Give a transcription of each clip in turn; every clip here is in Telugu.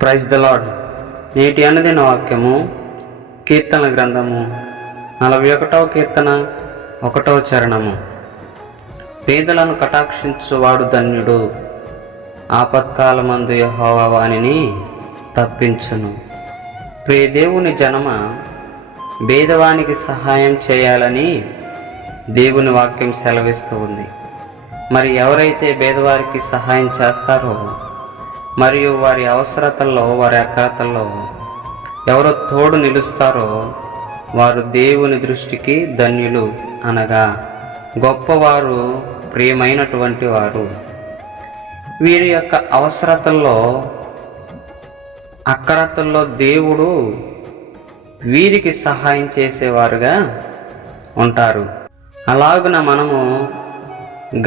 Praise the lord. నేటి అనుదిన వాక్యము కీర్తన గ్రంథము 41వ కీర్తన 1వ చరణము. పేదలను కటాక్షించువాడు ధన్యుడు, ఆపత్కాలమందు యెహోవా వానిని తప్పించును. ప్రియ దేవుని జనమ, పేదవానికి సహాయం చేయాలని దేవుని వాక్యం సెలవిస్తూ ఉంది. మరి ఎవరైతే పేదవారికి సహాయం చేస్తారో మరియు వారి అవసరతల్లో, వారి అక్రతల్లో ఎవరో తోడు నిలుస్తారో వారు దేవుని దృష్టికి ధన్యులు, అనగా గొప్పవారు, ప్రియమైనటువంటి వారు. వీరి యొక్క అవసరతల్లో, అక్రతల్లో దేవుడు వీరికి సహాయం చేసేవారుగా ఉంటారు. అలాగున మనము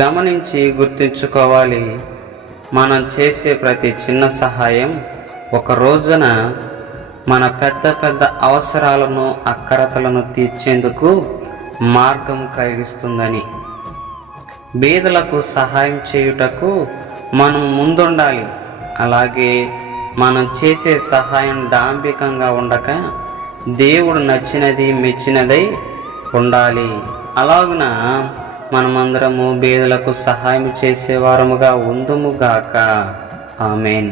గమనించి గుర్తుంచుకోవాలి. మనం చేసే ప్రతి చిన్న సహాయం ఒక రోజున మన పెద్ద పెద్ద అవసరాలను, అక్కరతలను తీర్చేందుకు మార్గం కలిగిస్తుందని. బీదలకు సహాయం చేయుటకు మనం ముందుండాలి. అలాగే మనం చేసే సహాయం డాంబికంగా ఉండక దేవుడు నచ్చినది, మెచ్చినదై ఉండాలి. అలాగున మనమందరము బీదలకు సహాయం చేసేవారముగా ఉందుముగాక. ఆమేన్.